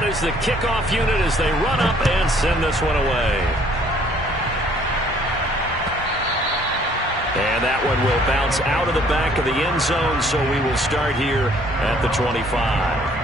out is the kickoff unit as they run up and send this one away. And that one will bounce out of the back of the end zone, so we will start here at the 25.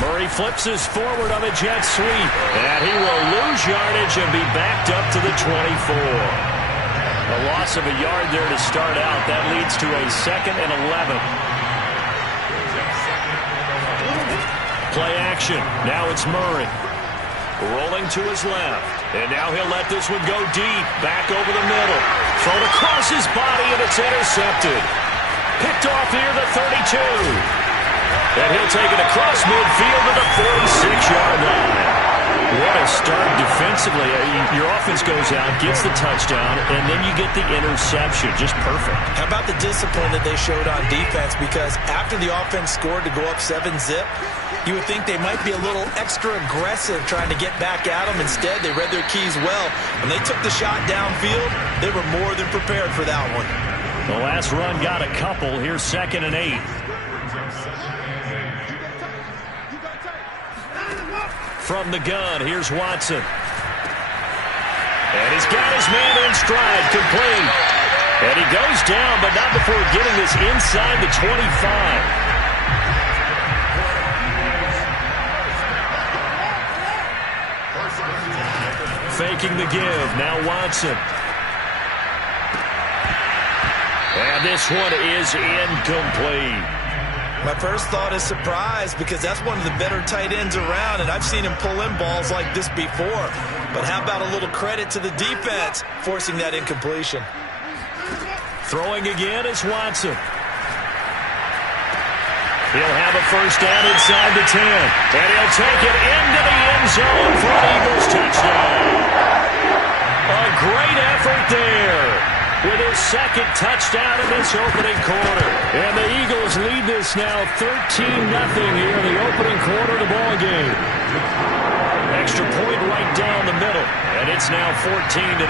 Murray flips his forward on a jet sweep, and he will lose yardage and be backed up to the 24. A loss of a yard there to start out. That leads to a 2nd and 11. Play action. Now it's Murray. Rolling to his left. And now he'll let this one go deep. Back over the middle. Thrown across his body, and it's intercepted. Picked off here, the 32. And he'll take it across midfield to the 46-yard line. What a start defensively. Your offense goes out, gets the touchdown, and then you get the interception. Just perfect. How about the discipline that they showed on defense? Because after the offense scored to go up 7-zip, you would think they might be a little extra aggressive trying to get back at them. Instead, they read their keys well. When they took the shot downfield, they were more than prepared for that one. The last run got a couple. Here's 2nd and 8. From the gun, here's Watson. And he's got his man in stride, complete. And he goes down, but not before getting this inside the 25. Faking the give, now Watson. And this one is incomplete. My first thought is surprise, because that's one of the better tight ends around, and I've seen him pull in balls like this before. But how about a little credit to the defense forcing that incompletion? Throwing again is Watson. He'll have a first down inside the 10. And he'll take it into the end zone for an Eagles touchdown. A great effort there with his 2nd touchdown in this opening quarter. And the Eagles lead this now 13-0 here in the opening quarter of the ball game. Extra point right down the middle, and it's now 14-0.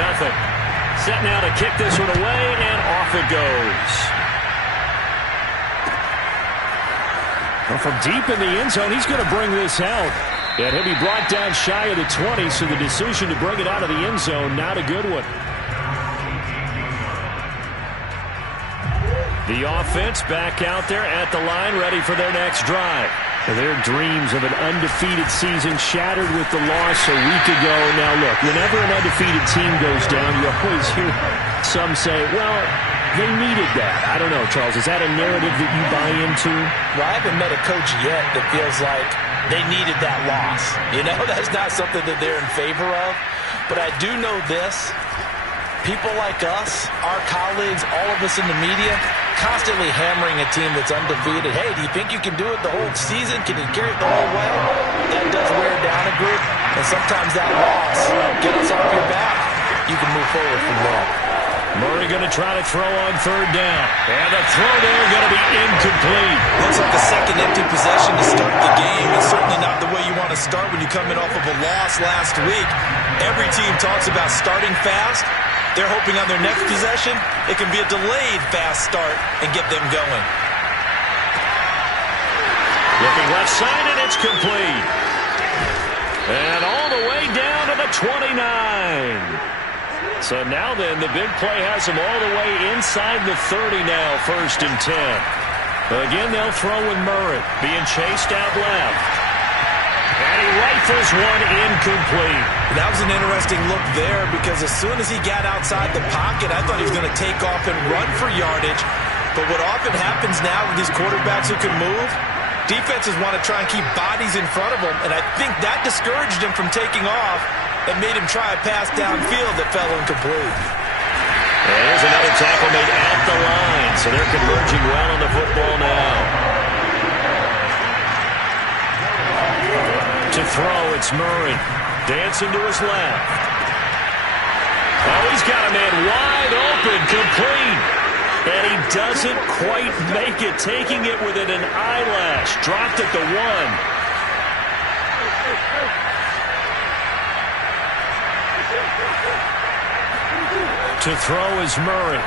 Set now to kick this one away, and off it goes. Well, from deep in the end zone, he's going to bring this out. And he'll be brought down shy of the 20, so the decision to bring it out of the end zone, not a good one. The offense back out there at the line, ready for their next drive. Their dreams of an undefeated season shattered with the loss a week ago. Now, look, whenever an undefeated team goes down, you always hear some say, well, they needed that. I don't know, Charles. Is that a narrative that you buy into? Well, I haven't met a coach yet that feels like they needed that loss. You know, that's not something that they're in favor of. But I do know this. People like us, our colleagues, all of us in the media, constantly hammering a team that's undefeated. Hey, do you think you can do it the whole season? Can you carry it the whole way? That does wear down a group, and sometimes that loss, get us off your back, you can move forward from there. Murray going to try to throw on 3rd down. And the throw there going to be incomplete. Looks like a second empty possession to start the game. It's certainly not the way you want to start when you're coming off of a loss last week. Every team talks about starting fast. They're hoping on their next possession, it can be a delayed fast start and get them going. Looking left side, and it's complete. And all the way down to the 29. So now then, the big play has them all the way inside the 30 now, 1st and 10. Again, they'll throw with Murray, being chased out left. And he rifles one incomplete. That was an interesting look there, because as soon as he got outside the pocket, I thought he was going to take off and run for yardage. But what often happens now with these quarterbacks who can move, defenses want to try and keep bodies in front of them, and I think that discouraged him from taking off and made him try a pass downfield that fell incomplete. And here's another tackle made at the line, so they're converging well on the football now. To throw, it's Murray. Dancing to his left. Oh, he's got a man wide open, complete. And he doesn't quite make it, taking it within an eyelash. Dropped at the 1. To throw is Murray.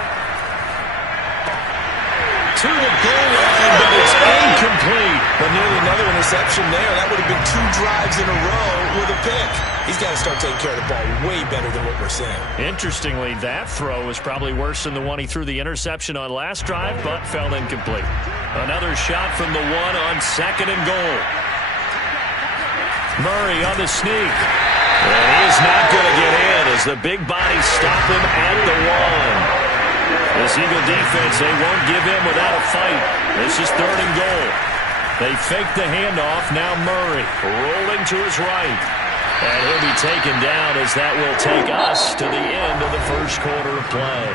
To the goal line, but it's incomplete. But nearly another interception there. That would have been 2 drives in a row with a pick. He's got to start taking care of the ball way better than what we're seeing. Interestingly, that throw was probably worse than the one he threw the interception on last drive, but fell incomplete. Another shot from the 1 on 2nd and goal. Murray on the sneak. And he's not going to get in as the big bodies stop him at the 1. This Eagle defense, they won't give in without a fight. This is 3rd and goal. They fake the handoff. Now Murray rolling to his right. And he'll be taken down as that will take us to the end of the first quarter of play.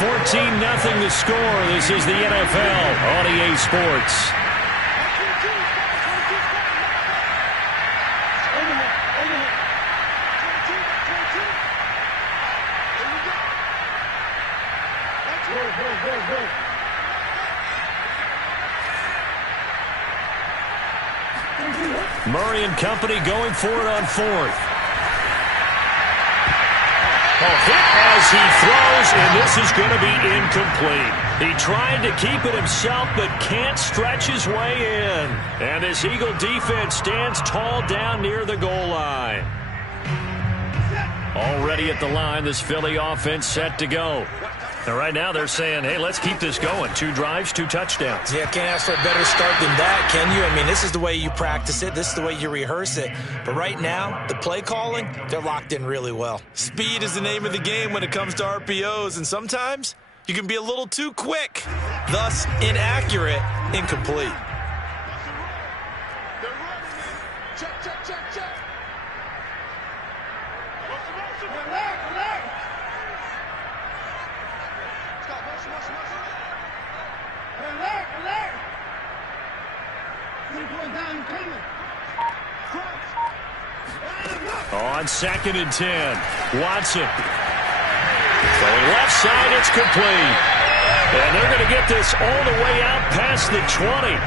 14-0 the score. This is the NFL on EA Sports. Murray and company going for it on 4th. A hit as he throws, and this is going to be incomplete. He tried to keep it himself, but can't stretch his way in. And this Eagle defense stands tall down near the goal line. Already at the line, this Philly offense set to go. And right now they're saying, hey, let's keep this going. 2 drives, 2 touchdowns. Yeah, can't ask for a better start than that, can you? I mean, this is the way you practice it. This is the way you rehearse it. But right now, the play calling, they're locked in really well. Speed is the name of the game when it comes to RPOs, and sometimes you can be a little too quick, thus inaccurate, incomplete. On 2nd and 10, Watson. Going left side, it's complete. And they're going to get this all the way out past the 20.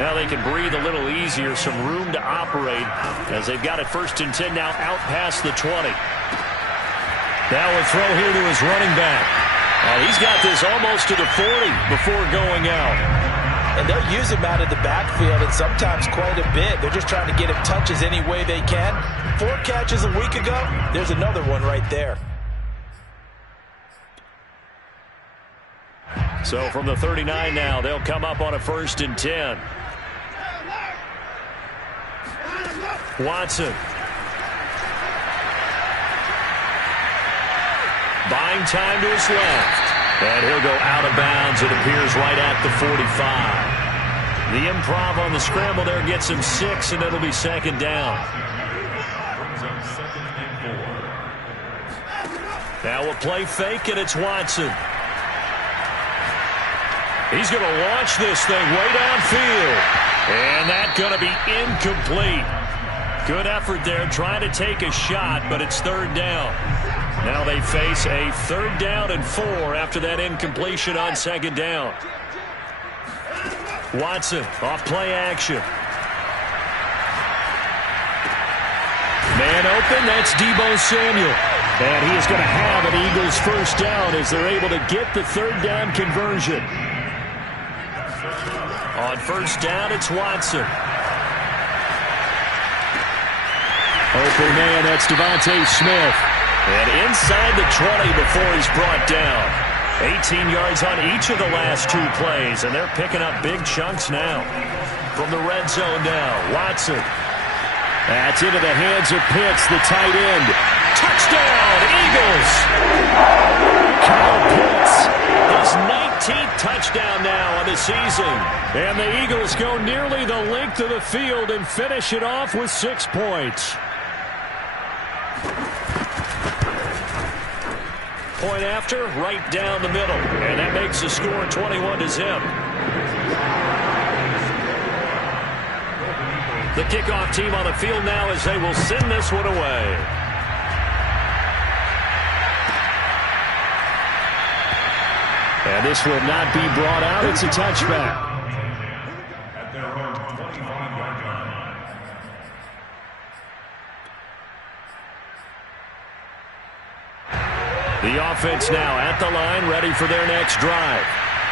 Now they can breathe a little easier, some room to operate as they've got it 1st and 10 now out past the 20. Now a throw here to his running back. He's got this almost to the 40 before going out. And they'll use him out of the backfield, and sometimes quite a bit. They're just trying to get him touches any way they can. 4 catches a week ago. There's another one right there. So from the 39 now, they'll come up on a 1st and 10. Watson. Buying time to his left. And he'll go out of bounds, it appears, right at the 45. The improv on the scramble there gets him 6, and it'll be 2nd down. Now a play fake, and it's Watson. He's going to launch this thing way downfield. And that's going to be incomplete. Good effort there, trying to take a shot, but it's 3rd down. Now they face a 3rd down and 4 after that incompletion on 2nd down. Watson off play action. Man open, that's Deebo Samuel. And he is going to have an Eagles 1st down as they're able to get the 3rd down conversion. On 1st down, it's Watson. Open man, that's Devontae Smith. And inside the 20 before he's brought down. 18 yards on each of the last 2 plays, and they're picking up big chunks now. From the red zone now, Watson. That's into the hands of Pitts, the tight end. Touchdown, Eagles! Kyle Pitts, his 19th touchdown now of the season. And the Eagles go nearly the length of the field and finish it off with 6 points. Point after, right down the middle. And that makes the score 21-0. The kickoff team on the field now as they will send this one away. And this will not be brought out. It's a touchback. The offense now at the line, ready for their next drive.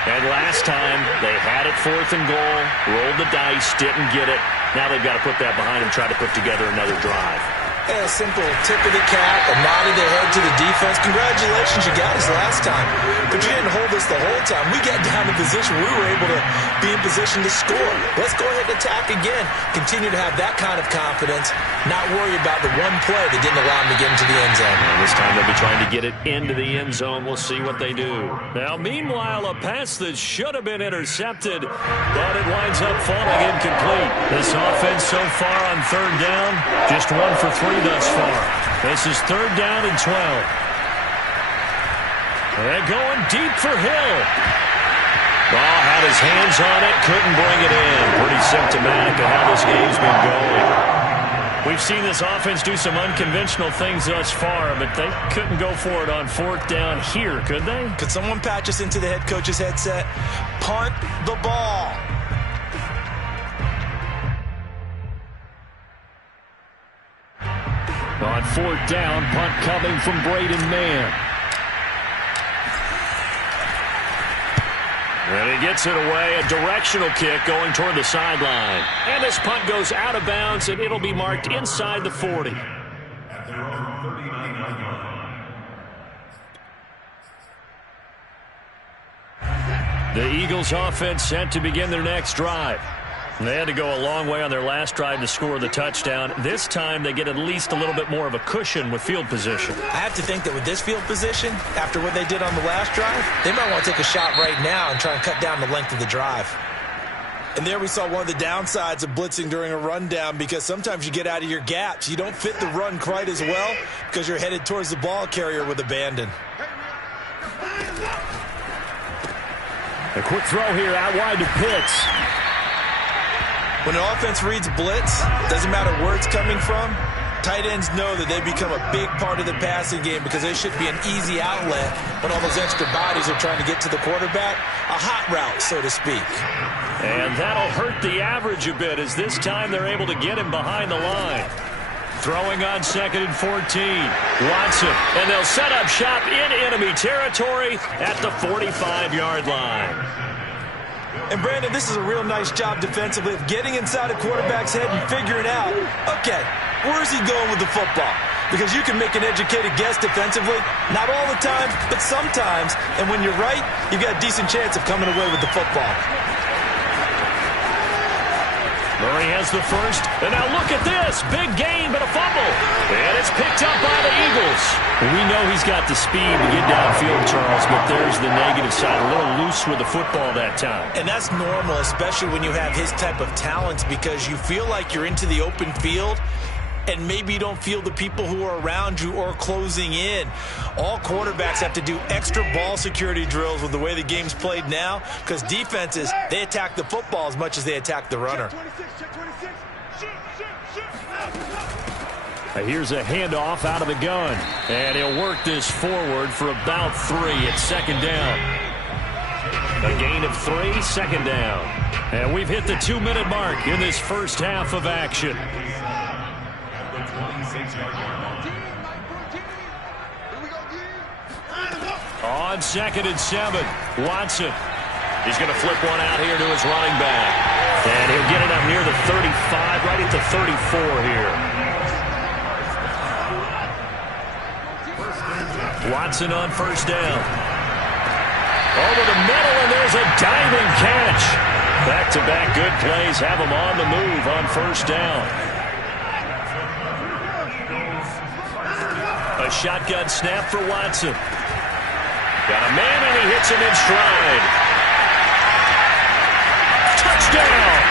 And last time, they had it 4th and goal, rolled the dice, didn't get it. Now they've got to put that behind them, try to put together another drive. A simple tip of the cap, a nod of the head to the defense. Congratulations, you got us last time. But you didn't hold us the whole time. We got down in position. We were able to be in position to score. Let's go ahead and attack again. Continue to have that kind of confidence. Not worry about the one play that didn't allow them to get into the end zone. And this time they'll be trying to get it into the end zone. We'll see what they do. Now, meanwhile, a pass that should have been intercepted, but it winds up falling incomplete. This offense so far on 3rd down, just 1 for 3 thus far. This is 3rd down and 12. They're going deep for Hill. Oh, had his hands on it, couldn't bring it in. Pretty symptomatic of how this game's been going. We've seen this offense do some unconventional things thus far, but they couldn't go for it on 4th down here, could they? Could someone patch us into the head coach's headset? Punt the ball. On 4th down, punt coming from Braden Mann. And he gets it away, a directional kick going toward the sideline. And this punt goes out of bounds, and it'll be marked inside the 40. The Eagles offense set to begin their next drive. They had to go a long way on their last drive to score the touchdown. This time they get at least a little bit more of a cushion with field position. I have to think that with this field position, after what they did on the last drive, they might want to take a shot right now and try and cut down the length of the drive. And there we saw one of the downsides of blitzing during a rundown, because sometimes you get out of your gaps. You don't fit the run quite as well because you're headed towards the ball carrier with abandon. A quick throw here out wide to Pitts. When an offense reads blitz, doesn't matter where it's coming from, tight ends know that they become a big part of the passing game because they should be an easy outlet when all those extra bodies are trying to get to the quarterback. A hot route, so to speak. And that'll hurt the average a bit, as this time they're able to get him behind the line. Throwing on 2nd and 14. Watson, and they'll set up shop in enemy territory at the 45-yard line. And, Brandon, this is a real nice job defensively of getting inside a quarterback's head and figuring out, okay, where's he going with the football? Because you can make an educated guess defensively, not all the time, but sometimes. And when you're right, you've got a decent chance of coming away with the football. Murray has the first, and now look at this. Big gain, but a fumble. And it's picked up by the Eagles. We know he's got the speed to get downfield, Charles, but there's the negative side. A little loose with the football that time. And that's normal, especially when you have his type of talents, because you feel like you're into the open field, and maybe you don't feel the people who are around you or closing in. All quarterbacks have to do extra ball security drills with the way the game's played now, because defenses, they attack the football as much as they attack the runner. Here's a handoff out of the gun, and he'll work this forward for about 3 at 2nd down. A gain of 3, 2nd down. And we've hit the 2-minute mark in this first half of action. On 2nd and 7, Watson. He's going to flip one out here to his running back. And he'll get it up near the 35, right at the 34 here. Watson on 1st down. Over the middle, and there's a diving catch. Back-to-back good plays have him on the move on 1st down. A shotgun snap for Watson. Got a man, and he hits him in stride. Touchdown!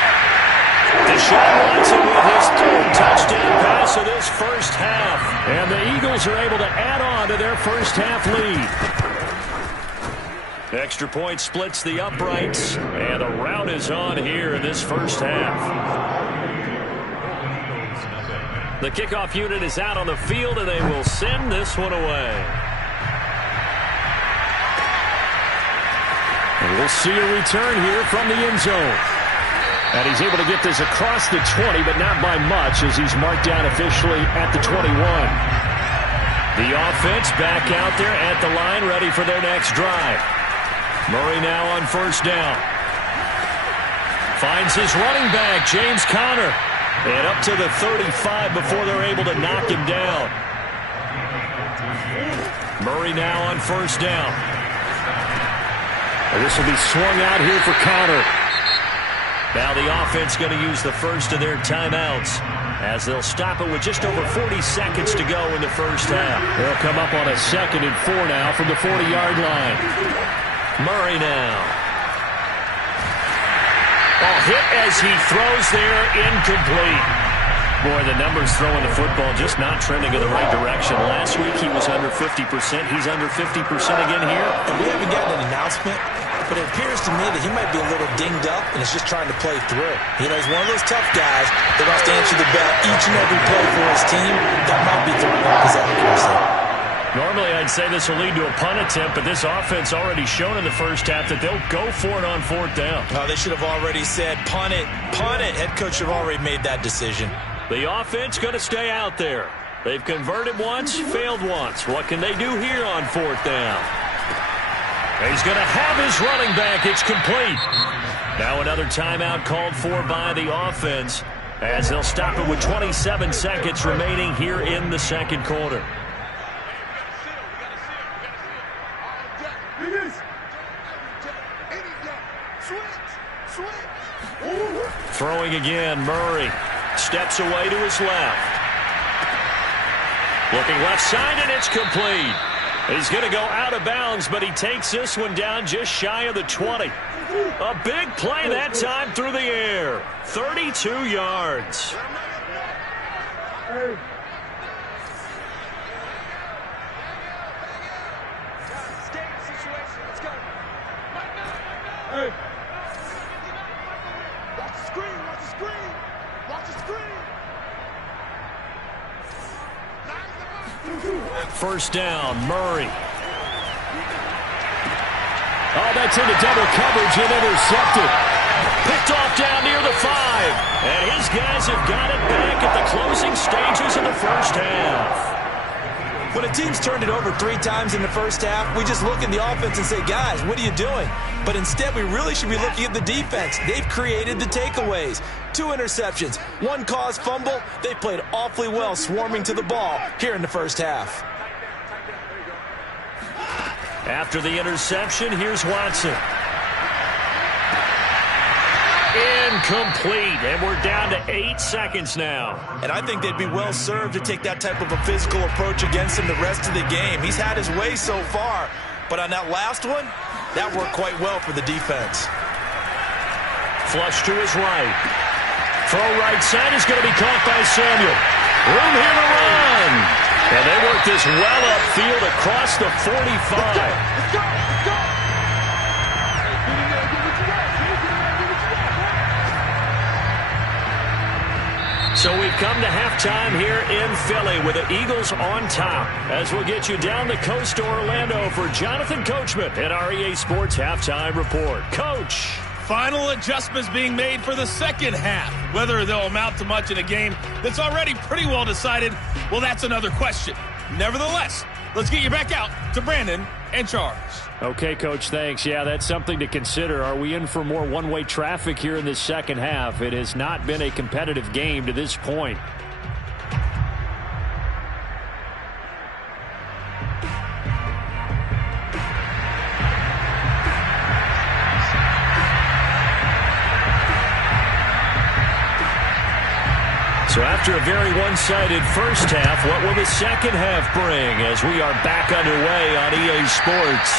Deshaun Watson with his 3rd touchdown pass of this first half. And the Eagles are able to add on to their first half lead. Extra point splits the uprights, and the rout is on here in this first half. The kickoff unit is out on the field, and they will send this one away. And we'll see a return here from the end zone. And he's able to get this across the 20, but not by much, as he's marked down officially at the 21. The offense back out there at the line, ready for their next drive. Murray now on first down. Finds his running back, James Conner. And up to the 35 before they're able to knock him down. Murray now on first down. And this will be swung out here for Conner. Now the offense going to use the first of their timeouts as they'll stop it with just over 40 seconds to go in the first half. They'll come up on a 2nd and 4 now from the 40-yard line. Murray now. Hit as he throws there, incomplete. Boy, the numbers throwing the football just not trending in the right direction. Last week he was under 50%. He's under 50% again here. And we haven't gotten an announcement, but it appears to me that he might be a little dinged up and is just trying to play through. You know, he's one of those tough guys that wants to answer the bell each and every play for his team. That might be throwing off his accuracy. Normally I'd say this will lead to a punt attempt, but this offense already shown in the first half that they'll go for it on 4th down. Oh, they should have already said punt it, punt it. Head coach should have already made that decision. The offense going to stay out there. They've converted once, failed once. What can they do here on 4th down? He's going to have his running back. It's complete. Now another timeout called for by the offense as they'll stop it with 27 seconds remaining here in the second quarter. Throwing again, Murray steps away to his left. Looking left side, and it's complete. He's going to go out of bounds, but he takes this one down just shy of the 20. A big play that time through the air. 32 yards. First down, Murray. Oh, that's into double coverage and intercepted. Picked off down near the 5. And his guys have got it back at the closing stages of the first half. When a team's turned it over 3 times in the first half, we just look at the offense and say, guys, what are you doing? But instead, we really should be looking at the defense. They've created the takeaways. 2 interceptions, 1 caused fumble. They played awfully well swarming to the ball here in the first half. After the interception, here's Watson. Incomplete, and we're down to 8 seconds now. And I think they'd be well served to take that type of a physical approach against him the rest of the game. He's had his way so far, but on that last one, that worked quite well for the defense. Flush to his right. Throw right side is going to be caught by Samuel. Room here to run. And they work this well upfield across the 45. Let's go. So we've come to halftime here in Philly with the Eagles on top. As we'll get you down the coast to Orlando for Jonathan Coachman at our EA Sports Halftime Report. Coach. Final adjustments being made for the second half. Whether they'll amount to much in a game that's already pretty well decided, well, that's another question. Nevertheless, let's get you back out to Brandon and Charles. Okay, Coach, thanks. Yeah, that's something to consider. Are we in for more one-way traffic here in this second half? It has not been a competitive game to this point. So after a very one-sided first half, what will the second half bring as we are back underway on EA Sports?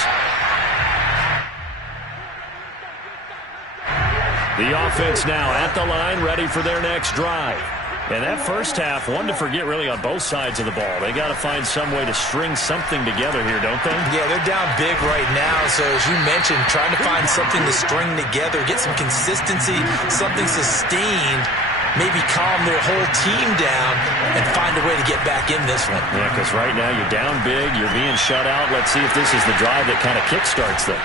The offense now at the line, ready for their next drive. And that first half, one to forget really on both sides of the ball. They got to find some way to string something together here, don't they? Yeah, they're down big right now. So as you mentioned, trying to find something to string together, get some consistency, something sustained, maybe calm their whole team down and find a way to get back in this one. Yeah, because right now you're down big, you're being shut out. Let's see if this is the drive that kind of kickstarts them.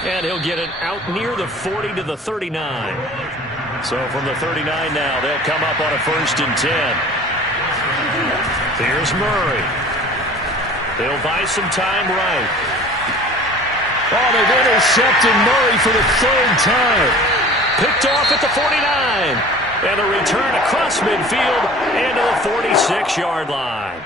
And he'll get it out near the 40 to the 39. So from the 39 now, they'll come up on a 1st and 10. Here's Murray. They'll buy some time right. Oh, they've intercepted Murray for the third time. Picked off at the 49. And a return across midfield and to the 46-yard line.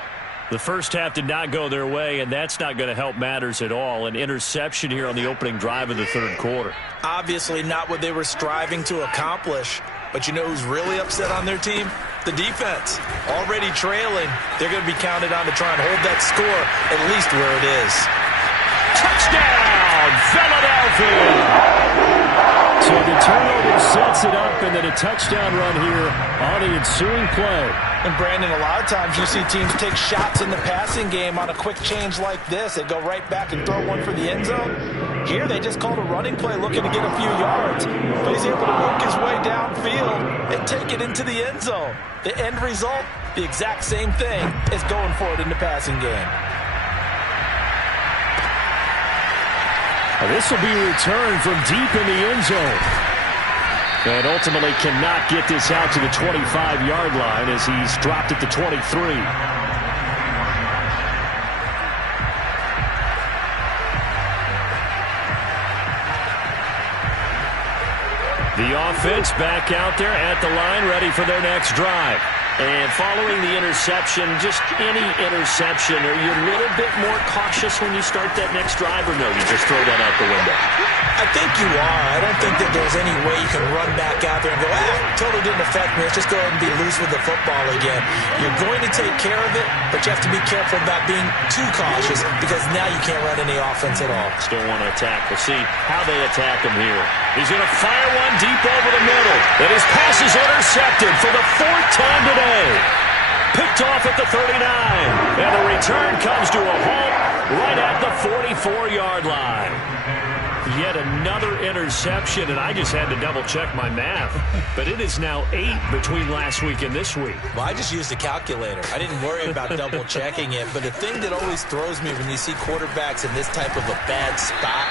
The first half did not go their way, and that's not going to help matters at all. An interception here on the opening drive of the third quarter. Obviously not what they were striving to accomplish. But you know who's really upset on their team? The defense. Already trailing. They're going to be counted on to try and hold that score at least where it is. Touchdown, Philadelphia! So the turnover sets it up, and then a touchdown run here on the ensuing play. And Brandon, a lot of times you see teams take shots in the passing game on a quick change like this. They go right back and throw one for the end zone. Here they just called a running play looking to get a few yards. But he's able to work his way downfield and take it into the end zone. The end result, the exact same thing as going for it in the passing game. This will be returned from deep in the end zone. And ultimately cannot get this out to the 25-yard line as he's dropped at the 23. The offense back out there at the line, ready for their next drive. And following the interception, just any interception, are you a little bit more cautious when you start that next drive, or no, you just throw that out the window? I think you are. I don't think that there's any way you can run back out there and go, totally didn't affect me. Let's just go ahead and be loose with the football again. You're going to take care of it, but you have to be careful about being too cautious because now you can't run any offense at all. Still want to attack. We'll see how they attack him here. He's going to fire one deep over the middle. And his pass is intercepted for the fourth time today. Picked off at the 39. And the return comes to a halt right at the 44-yard line. Yet another interception, and I just had to double-check my math. But it is now 8 between last week and this week. Well, I just used a calculator. I didn't worry about double-checking it. But the thing that always throws me when you see quarterbacks in this type of a bad spot,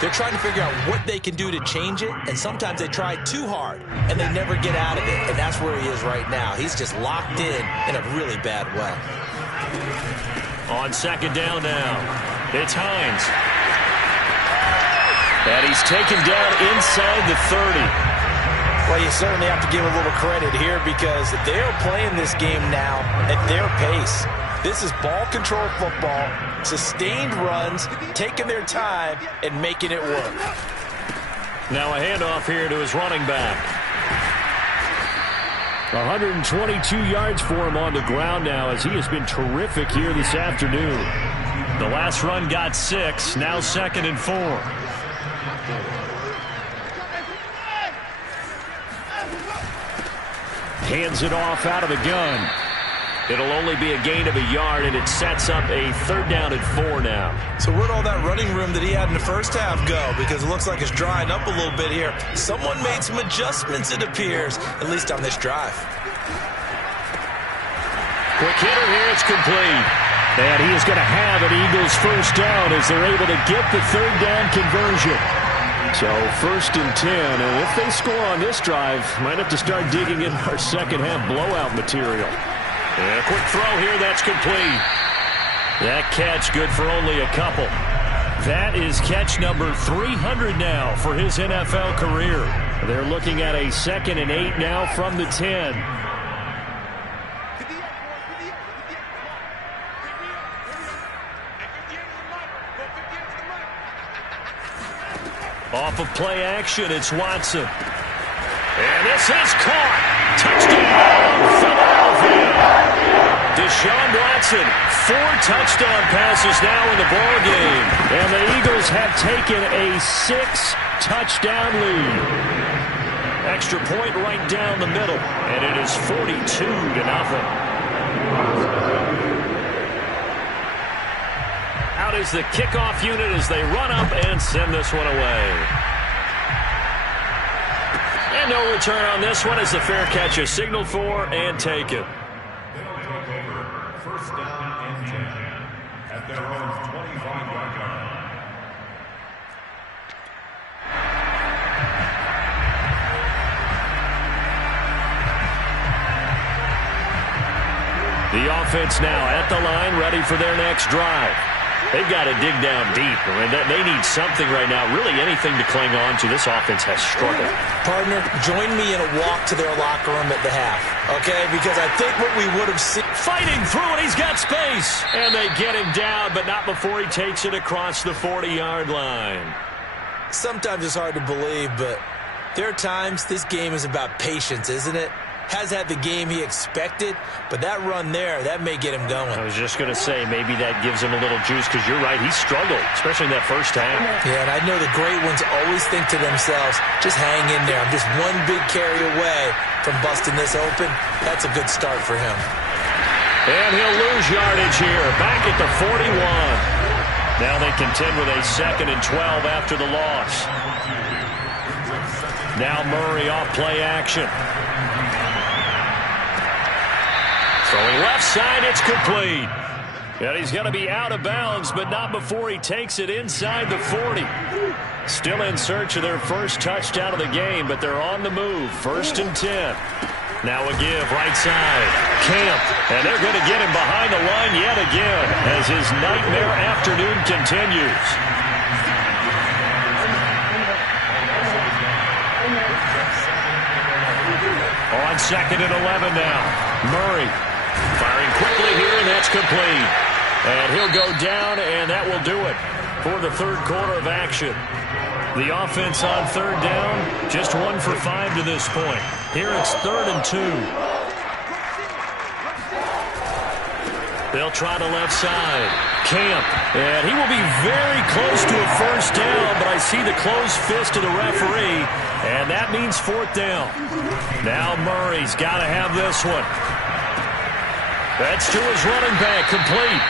they're trying to figure out what they can do to change it, and sometimes they try too hard, and they never get out of it, and that's where he is right now. He's just locked in a really bad way. On second down now, it's Hines. And he's taken down inside the 30. Well, you certainly have to give a little credit here because they're playing this game now at their pace. This is ball control football, sustained runs, taking their time, and making it work. Now a handoff here to his running back. 122 yards for him on the ground now as he has been terrific here this afternoon. The last run got 6, now 2nd and 4. Hands it off out of the gun. It'll only be a gain of a yard, and it sets up a 3rd down and 4 now. So where'd all that running room that he had in the first half go? Because it looks like it's drying up a little bit here. Someone made some adjustments, it appears, at least on this drive. Quick hitter here, it's complete. And he is going to have an Eagles first down as they're able to get the 3rd down conversion. So 1st and 10, and if they score on this drive, might have to start digging in our second half blowout material. And a quick throw here, that's complete. That catch good for only a couple. That is catch number 300 now for his NFL career. They're looking at a 2nd and 8 now from the 10. Off of play action, it's Watson. And this is caught. Touchdown, Philadelphia. Deshaun Watson, 4 touchdown passes now in the ballgame. And the Eagles have taken a 6-touchdown lead. Extra point right down the middle. And it is 42-0. Out is the kickoff unit as they run up and send this one away. And no return on this one as the fair catch is signaled for and taken. First down and 10 at their own 25-yard line. The offense now at the line, ready for their next drive. They've got to dig down deep. I mean, they need something right now, really anything to cling on to. This offense has struggled. Partner, join me in a walk to their locker room at the half, okay? Because I think what we would have seen... Fighting through it, he's got space. And they get him down, but not before he takes it across the 40-yard line. Sometimes it's hard to believe, but there are times this game is about patience, isn't it? Has had the game he expected, but that run there, that may get him going. I was just going to say, maybe that gives him a little juice, because you're right, he struggled, especially in that first half. Yeah, and I know the great ones always think to themselves, just hang in there. I'm just one big carry away from busting this open. That's a good start for him. And he'll lose yardage here, back at the 41. Now they contend with a 2nd and 12 after the loss. Now Murray off play action. Throwing left side, it's complete. And he's going to be out of bounds, but not before he takes it inside the 40. Still in search of their first touchdown of the game, but they're on the move. 1st and 10. Now a give, right side. Camp, and they're going to get him behind the line yet again as his nightmare afternoon continues. On 2nd and 11 now. Murray firing quickly here, and that's complete. And he'll go down, and that will do it for the third quarter of action. The offense on 3rd down, just 1 for 5 to this point. Here it's 3rd and 2. They'll try the left side. Camp, and he will be very close to a first down, but I see the closed fist of the referee, and that means 4th down. Now Murray's got to have this one. That's to his running back, complete.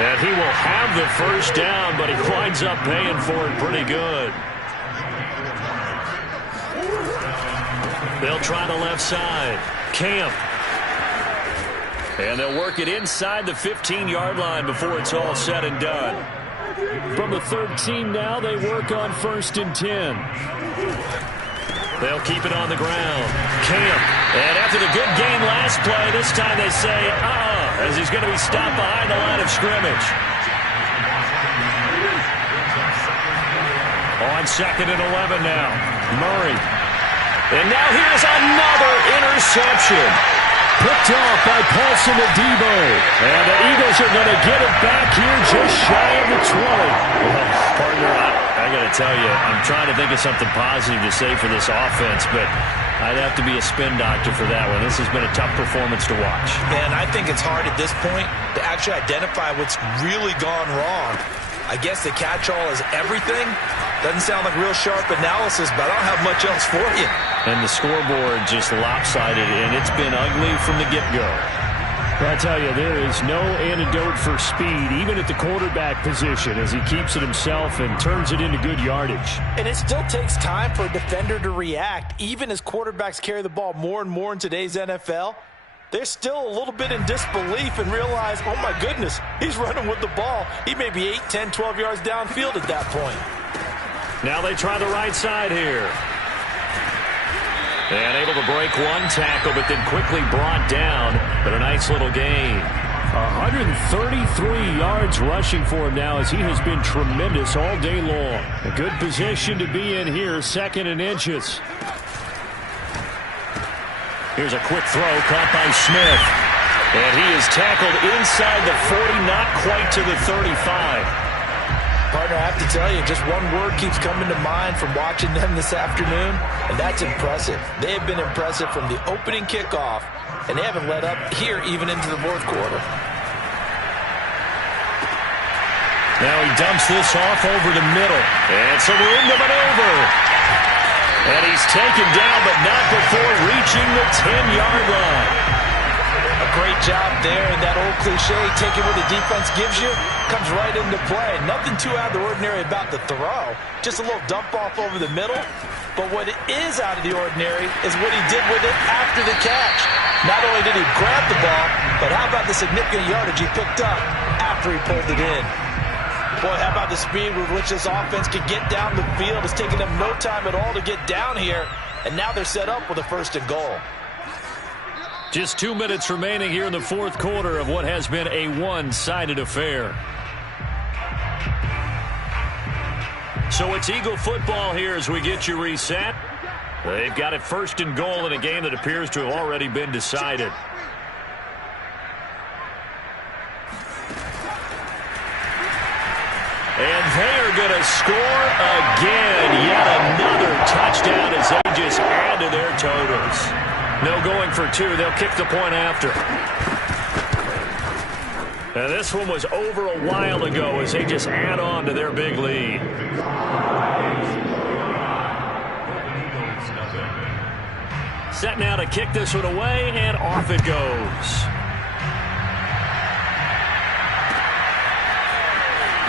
And he will have the first down, but he winds up paying for it pretty good. They'll try the left side. Camp. And they'll work it inside the 15-yard line before it's all said and done. From the 13 now, they work on 1st and 10. They'll keep it on the ground. Camp. And after the good gain last play, this time they say, as he's going to be stopped behind the line of scrimmage. On 2nd and 11 now. Murray. And now here's another interception. Picked off by Paulson Adebo. And the Eagles are going to get it back here just shy of the 20. Well, partner, I got to tell you, I'm trying to think of something positive to say for this offense, but I'd have to be a spin doctor for that one. This has been a tough performance to watch. And I think it's hard at this point to actually identify what's really gone wrong. I guess the catch-all is everything. Doesn't sound like real sharp analysis, but I don't have much else for you. And the scoreboard just lopsided, and it's been ugly from the get-go. I tell you, there is no antidote for speed, even at the quarterback position, as he keeps it himself and turns it into good yardage. And it still takes time for a defender to react, even as quarterbacks carry the ball more and more in today's NFL. They're still a little bit in disbelief and realize, oh my goodness, he's running with the ball. He may be 8, 10, 12 yards downfield at that point. Now they try the right side here. And able to break one tackle, but then quickly brought down. But a nice little gain. 133 yards rushing for him now, as he has been tremendous all day long. A good position to be in here, 2nd and inches. Here's a quick throw caught by Smith. And he is tackled inside the 40, not quite to the 35. Partner, I have to tell you, just one word keeps coming to mind from watching them this afternoon, and that's impressive. They have been impressive from the opening kickoff, and they haven't let up here even into the 4th quarter. Now he dumps this off over the middle. And some room to maneuver. And he's taken down, but not before reaching the 10-yard line. A great job there, and that old cliche, taking what the defense gives you, comes right into play. Nothing too out of the ordinary about the throw. Just a little dump off over the middle. But what is out of the ordinary is what he did with it after the catch. Not only did he grab the ball, but how about the significant yardage he picked up after he pulled it in. Boy, how about the speed with which this offense can get down the field. It's taken them no time at all to get down here, and now they're set up with a 1st and goal. Just 2 minutes remaining here in the fourth quarter of what has been a one-sided affair. So it's Eagle football here as we get you reset. They've got it first and goal in a game that appears to have already been decided. And they are going to score again. Yet another touchdown as they just add to their totals. No going for two. They'll kick the point after. And this one was over a while ago as they just add on to their big lead. Set now to kick this one away, and off it goes.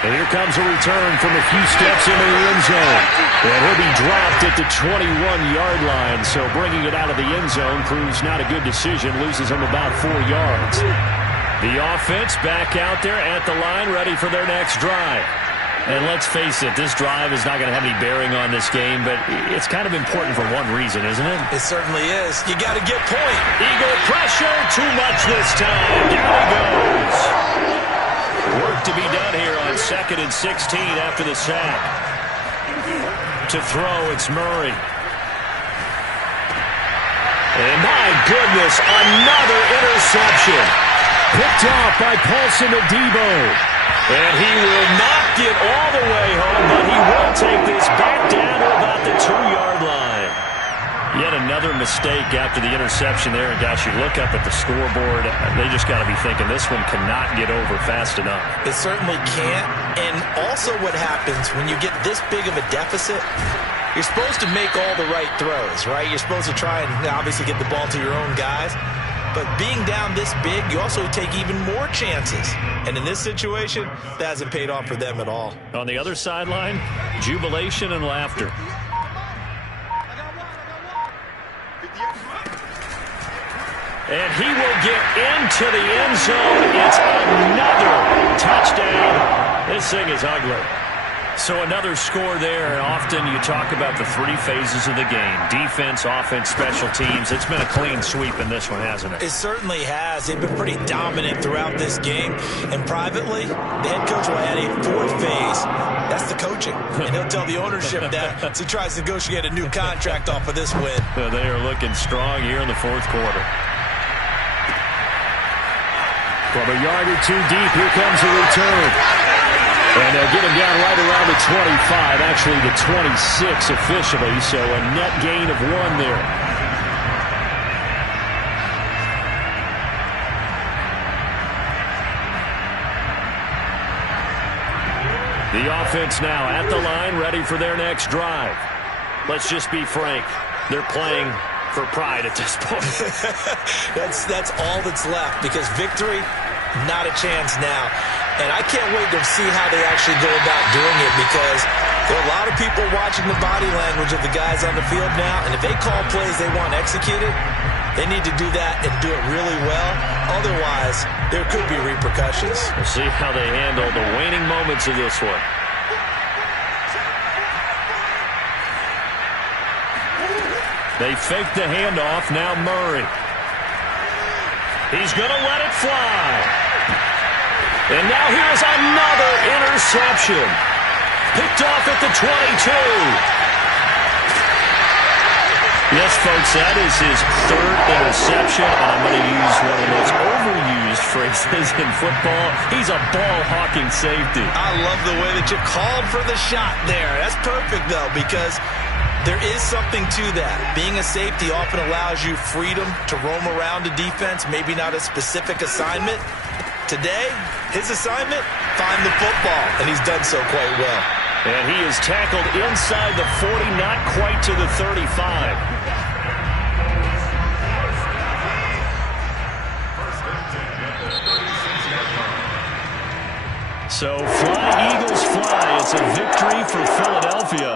And here comes a return from a few steps into the end zone. And he'll be dropped at the 21-yard line. So bringing it out of the end zone proves not a good decision. Loses him about 4 yards. The offense back out there at the line, ready for their next drive. And let's face it, this drive is not going to have any bearing on this game, but it's kind of important for one reason, isn't it? It certainly is. You got to get point. Eagle pressure, too much this time. Down he goes. Work to be done here on 2nd and 16 after the sack. To throw, it's Murray. And my goodness, another interception. Picked off by Paulson Adebo. And he will not get all the way home, but he will take this back down to about the 2-yard line. Yet another mistake after the interception there. And gosh, you look up at the scoreboard, they just got to be thinking this one cannot get over fast enough. It certainly can't. And also what happens when you get this big of a deficit, you're supposed to make all the right throws, right? You're supposed to try and obviously get the ball to your own guys. But being down this big, you also take even more chances. And in this situation, that hasn't paid off for them at all. On the other sideline, jubilation and laughter. And he will get into the end zone. It's another touchdown. This thing is ugly. So another score there, and often you talk about the 3 phases of the game. Defense, offense, special teams. It's been a clean sweep in this one, hasn't it? It certainly has. They've been pretty dominant throughout this game. And privately, the head coach will add a 4th phase. That's the coaching. And he'll tell the ownership that as he tries to negotiate a new contract off of this win. They are looking strong here in the 4th quarter. From a yard or two deep, here comes a return. And they'll get him down right around the 25, actually the 26 officially, so a net gain of 1 there. The offense now at the line, ready for their next drive. Let's just be frank. They're playing for pride at this point. That's all that's left, because victory, not a chance now. And I can't wait to see how they actually go about doing it, because there are a lot of people watching the body language of the guys on the field now, and if they call plays they want executed, they need to do that and do it really well. Otherwise, there could be repercussions. We'll see how they handle the waning moments of this one. They fake the handoff. Now Murray. He's going to let it fly. And now here's another interception. Picked off at the 22. Yes, folks, that is his 3rd interception. And I'm going to use one of the most overused phrases in football. He's a ball-hawking safety. I love the way that you called for the shot there. That's perfect, though, because there is something to that. Being a safety often allows you freedom to roam around the defense, maybe not a specific assignment. Today, his assignment, find the football, and he's done so quite well. And he is tackled inside the 40, not quite to the 35. So fly, Eagles fly. It's a victory for Philadelphia.